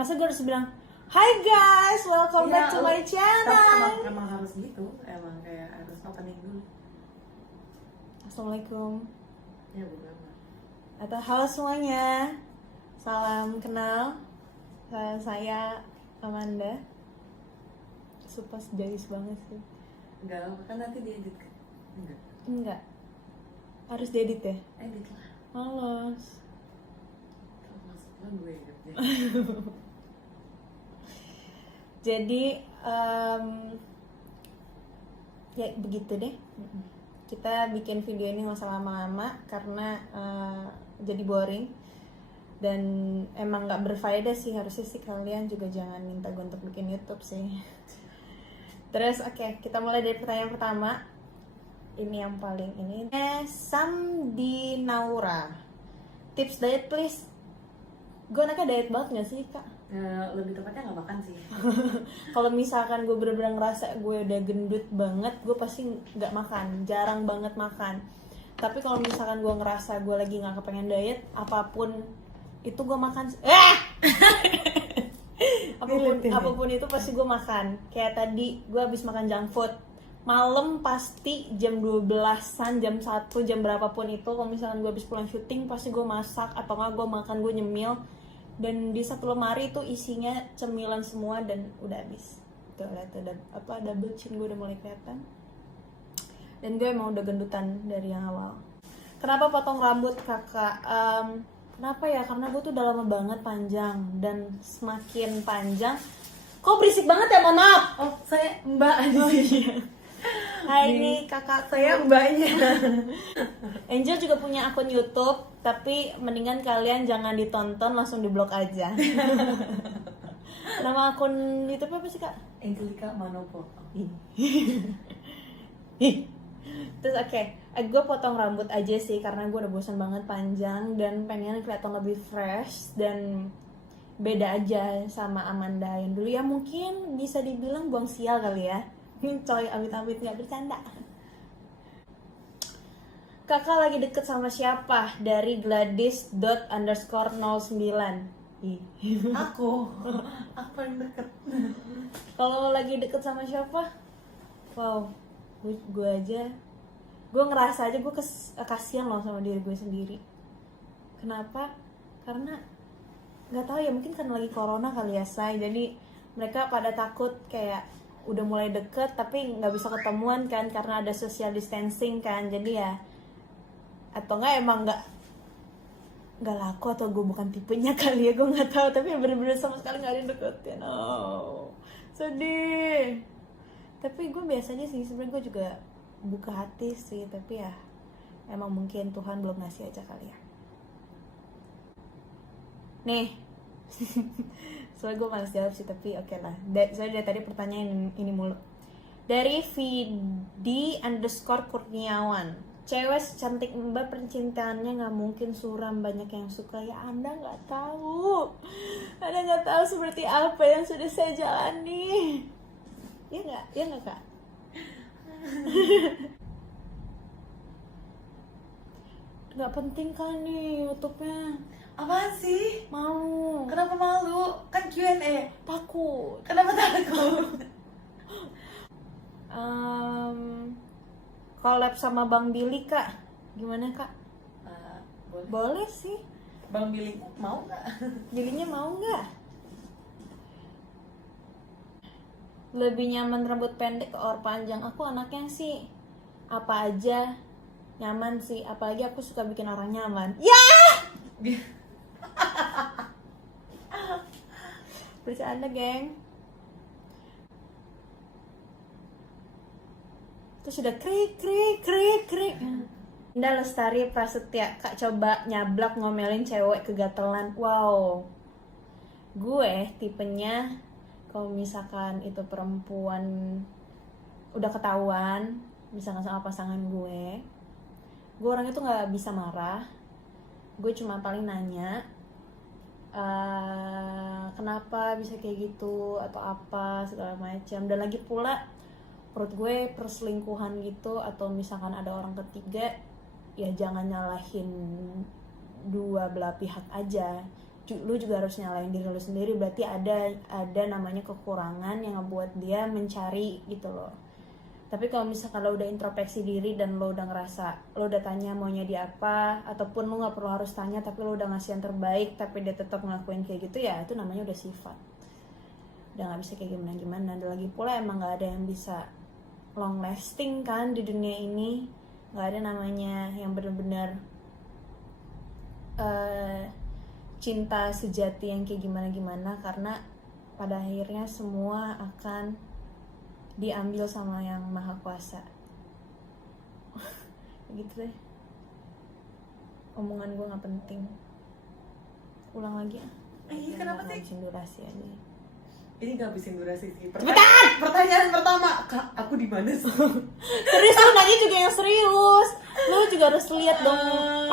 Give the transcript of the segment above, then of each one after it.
Masa gue harus bilang, "Hi guys, welcome Iya, back to my channel." emang harus gitu, emang kayak harus opening dulu. Assalamualaikum. Ya bukan. Atau halo semuanya, salam kenal. Saya Amanda. Sumpah sejais banget sih. Enggak apa kan nanti diedit kan? Enggak, harus diedit ya? Edit lah. Males. Kalau masuk lah gue kerja. Jadi ya begitu deh. Kita bikin video ini nggak usah lama-lama karena jadi boring dan emang nggak berfaedah sih. Harusnya sih kalian juga jangan minta gue untuk bikin YouTube sih. Terus oke, kita mulai dari pertanyaan pertama. Ini yang paling ini. Samdi Naura, tips diet please. Gue anaknya diet banget gak sih kak? Lebih tepatnya nggak makan sih. Kalau misalkan gue bener-bener ngerasa gue udah gendut banget, gue pasti nggak makan, jarang banget makan. Tapi kalau misalkan gue ngerasa gue lagi nggak kepengen diet, apapun itu gue makan. apapun itu pasti gue makan. Kayak tadi gue habis makan junk food, malam pasti jam 12-an, jam 1, jam berapapun itu. Kalau misalkan gue habis pulang syuting, pasti gue masak atau nggak gue makan, gue nyemil. Dan di satu lemari itu isinya cemilan semua dan udah habis. Tuh lihat ada apa, double chin gue udah mulai kelihatan. Dan gue emang udah gendutan dari yang awal. Kenapa potong rambut kakak? Kenapa ya? Karena gue tuh udah lama banget panjang dan semakin panjang. Kok berisik banget ya, mohon maaf. Oh, saya Mbak aja sih. Hai, ini kakak Saya Mbaknya. Angel juga punya akun YouTube, tapi mendingan kalian jangan ditonton, langsung diblok aja. Nama akun YouTube apa sih kak? Angelika Manopo. Terus oke, gue potong rambut aja sih karena gue udah bosan banget panjang dan pengen kelihatan lebih fresh dan beda aja sama Amanda yang dulu ya. Mungkin bisa dibilang buang sial kali ya. Coy, amit-amit nggak bercanda. Kakak lagi deket sama siapa? Dari Gladys._09. Aku yang deket. Kalau lagi deket sama siapa? Wow, gue aja, gue ngerasa aja gue kasihan loh sama diri gue sendiri. Kenapa? Karena nggak tahu ya, mungkin karena lagi corona kali ya say. Jadi mereka pada takut kayak udah mulai deket tapi nggak bisa ketemuan kan karena ada social distancing kan. Jadi ya, atau nggak emang nggak laku atau gue bukan tipenya kali ya, gue nggak tahu. Tapi bener-bener sama sekali nggak ada yang deketin. Oh, sedih. Tapi gue biasanya sih sebenarnya gue juga buka hati sih, tapi ya emang mungkin Tuhan belum ngasih aja kali ya. Nih, soalnya gue malas jawab sih, tapi oke lah. Soalnya dari tadi pertanyaan ini mulu. Dari Vidi_Kurniawan, cewek secantik Mbak percintaannya nggak mungkin suram, banyak yang suka. Ya Anda nggak tahu, seperti apa yang sudah saya jalani. Ya nggak kak? Nggak penting kan nih YouTube-nya. Apaan sih? Mau? Kenapa malu? Kan Q&A. Takut. Kenapa takut? Collab sama Bang Billy kak, gimana kak? Boleh. Boleh sih. Bang Billy mau nggak? Billynya mau nggak? Lebih nyaman rambut pendek or panjang? Aku anaknya sih apa aja nyaman sih, apalagi aku suka bikin orang nyaman. Ya! Bercanda geng. Terus sudah krik. Indah Lestari Prasetya, kak coba nyablak ngomelin cewek kegatelan. Wow, gue tipenya kalau misalkan itu perempuan udah ketahuan misalkan sama pasangan gue orangnya tuh nggak bisa marah. Gue cuma paling nanya kenapa bisa kayak gitu atau apa segala macam. Dan lagi pula menurut gue perselingkuhan gitu atau misalkan ada orang ketiga, ya jangan nyalahin dua belah pihak aja. lu juga harus nyalain diri lu sendiri. Berarti ada namanya kekurangan yang ngebuat dia mencari gitu loh. Tapi kalau misalkan lo udah introspeksi diri dan lo udah ngerasa, lo udah tanya maunya dia apa, ataupun lo nggak perlu harus tanya tapi lo udah ngasih yang terbaik tapi dia tetap ngelakuin kayak gitu, ya itu namanya udah sifat. Udah nggak bisa kayak gimana. Dan lagi pula emang nggak ada yang bisa long lasting kan di dunia ini. Nggak ada namanya yang benar-benar cinta sejati yang kayak gimana, karena pada akhirnya semua akan diambil sama yang maha kuasa. Gitu deh, omongan gue nggak penting. Ulang lagi ya. Iya, kenapa sih? Ngabisin durasi aja. Ini gak habisin durasi sih. Pertanyaan pertama, Kak, aku di mana sih? Serius, lu nanya juga yang serius. Lu juga harus lihat dong.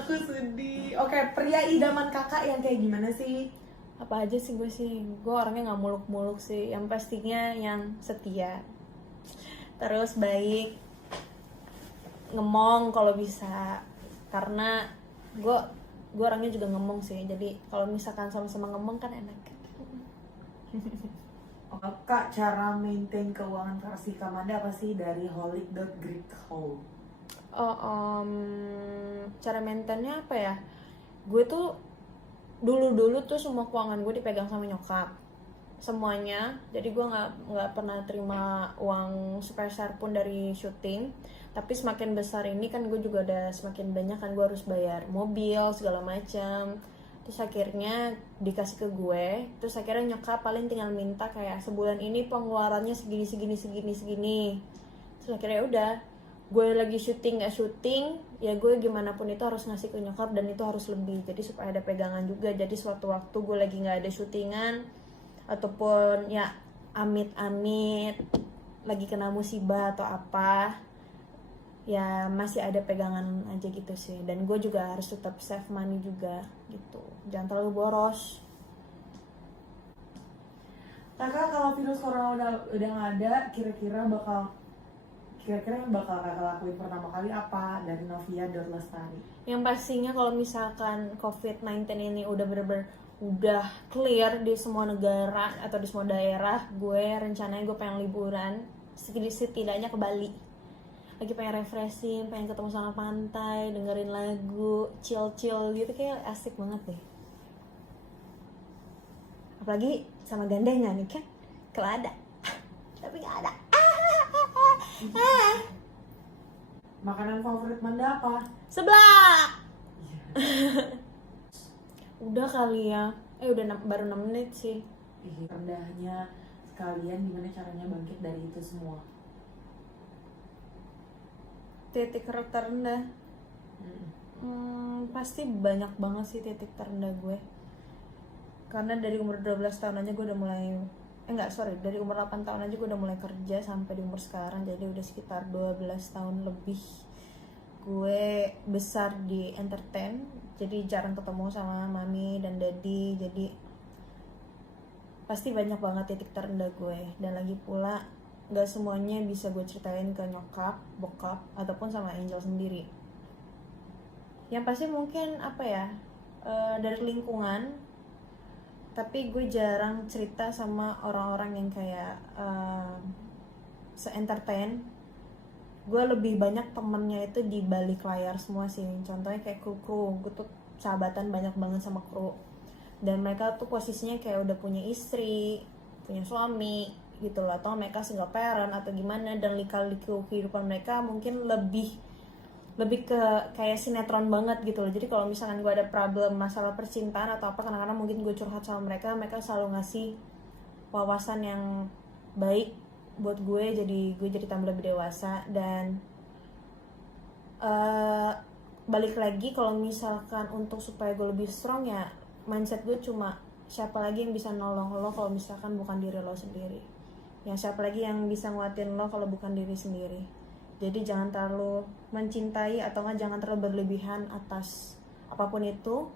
Aku sedih. Oke, pria idaman kakak yang kayak gimana sih? Apa aja sih gue orangnya nggak muluk-muluk sih. Yang pastinya yang setia, terus baik, ngemong kalau bisa, karena gue orangnya juga ngemong sih. Jadi kalau misalkan sama-sama ngemong kan enak. Kak, cara maintain keuangan versi Kamanda apa sih dari holic.greethole? Cara maintainnya apa ya? Gue tuh dulu tuh semua keuangan gue dipegang sama nyokap semuanya. Jadi gue nggak pernah terima uang sepeser pun dari syuting. Tapi semakin besar ini kan gue juga udah semakin banyak kan gue harus bayar mobil segala macam. Terus akhirnya dikasih ke gue. Terus akhirnya nyokap paling tinggal minta kayak sebulan ini pengeluarannya segini. Terus akhirnya udah, gue lagi syuting gak syuting, ya gue gimana pun itu harus ngasih ke nyokap, dan itu harus lebih. Jadi supaya ada pegangan juga. Jadi suatu waktu gue lagi gak ada syutingan, ataupun ya amit-amit lagi kena musibah atau apa, ya masih ada pegangan aja gitu sih. Dan gue juga harus tetap save money juga gitu, jangan terlalu boros. Kakak, kalau virus corona udah nggak ada, kira-kira yang bakal kakak lakuin pertama kali apa? Dari Novia.Lestari. Yang pastinya kalau misalkan COVID-19 ini udah bener-bener udah clear di semua negara atau di semua daerah, gue rencananya gue pengen liburan setidaknya ke Bali. Lagi pengen refreshing, pengen ketemu sama pantai, dengerin lagu, chill gitu, kayak asik banget deh. Apalagi sama gandengnya nih kan, kalau ada. Tapi gak ada. Makanan favorit Manda apa? Seblak. Udah kali ya. Baru 6 menit sih. Rendahnya sekalian, gimana caranya bangkit dari itu semua? Titik terendah. Pasti banyak banget sih titik terendah gue. Karena dari umur 12 tahun aja gue udah mulai dari umur 8 tahun aja gue udah mulai kerja sampai di umur sekarang. Jadi udah sekitar 12 tahun lebih gue besar di entertain. Jadi jarang ketemu sama mami dan daddy. Jadi pasti banyak banget titik terendah gue. Dan lagi pula gak semuanya bisa gue ceritain ke nyokap, bokap, ataupun sama Angel sendiri. Yang pasti mungkin dari lingkungan, tapi gue jarang cerita sama orang-orang yang kayak se-entertain. Gue lebih banyak temennya itu di balik layar semua sih. Contohnya kayak kru, gue tuh sahabatan banyak banget sama kru. Dan mereka tuh posisinya kayak udah punya istri, punya suami gitu loh, atau mereka single parent atau gimana, dan lika-liku kehidupan mereka mungkin lebih ke kayak sinetron banget gitu loh. Jadi kalau misalkan gue ada problem masalah percintaan atau apa, kadang-kadang mungkin gue curhat sama mereka selalu ngasih wawasan yang baik buat gue, jadi gue jadi tambah lebih dewasa. Dan balik lagi, kalau misalkan untuk supaya gue lebih strong, ya mindset gue cuma siapa lagi yang bisa nolong lo kalau misalkan bukan diri lo sendiri. Yang siapa lagi yang bisa nguatin lo kalau bukan diri sendiri. Jadi jangan terlalu mencintai atau jangan terlalu berlebihan atas apapun itu,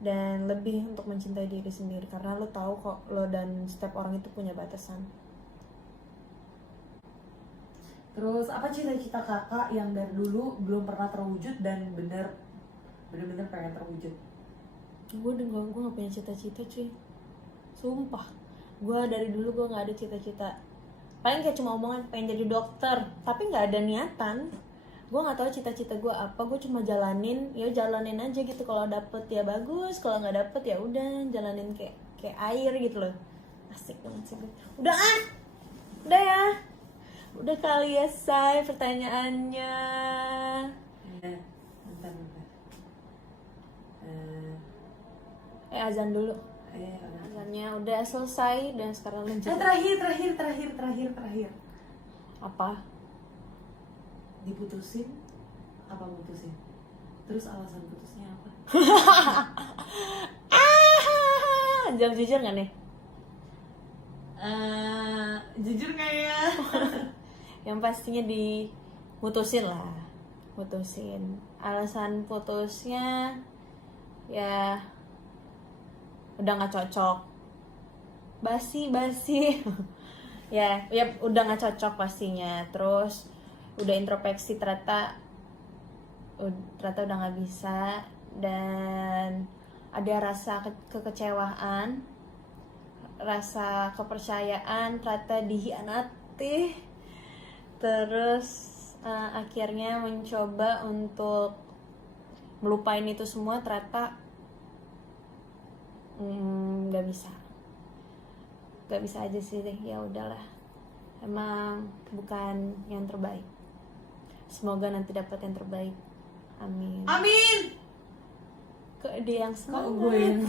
dan lebih untuk mencintai diri sendiri, karena lo tahu kok lo dan setiap orang itu punya batasan. Terus apa cita-cita kakak yang dari dulu belum pernah terwujud dan bener-bener pengen terwujud? Gue gak punya cita-cita cuy, sumpah. Gue dari dulu gue nggak ada cita-cita, paling kayak cuma omongan pengen jadi dokter, tapi nggak ada niatan. Gue nggak tahu cita-cita gue apa, gue cuma jalanin aja gitu. Kalau dapet ya bagus, kalau nggak dapet ya udah jalanin kayak air gitu loh. Asik banget sih gue. Udah ya, udah kali ya say pertanyaannya. Bentar. Azan dulu. Azannya udah selesai dan sekarang lanjut. Terakhir. Apa? Diputusin apa putusin? Terus alasan putusnya apa? Jawab jujur nggak nih? Jujur nggak ya? Yang pastinya diputusin lah. Putusin. Alasan putusnya ya udah nggak cocok. Basi. ya udah nggak cocok pastinya. Terus udah introspeksi ternyata udah nggak bisa, dan ada rasa kekecewaan, rasa kepercayaan ternyata dihianati. Terus akhirnya mencoba untuk melupain itu semua, ternyata nggak bisa aja sih deh. Ya udahlah, emang bukan yang terbaik. Semoga nanti dapat yang terbaik. Amin. Amin. Kok dia yang Kok semangat? gue yang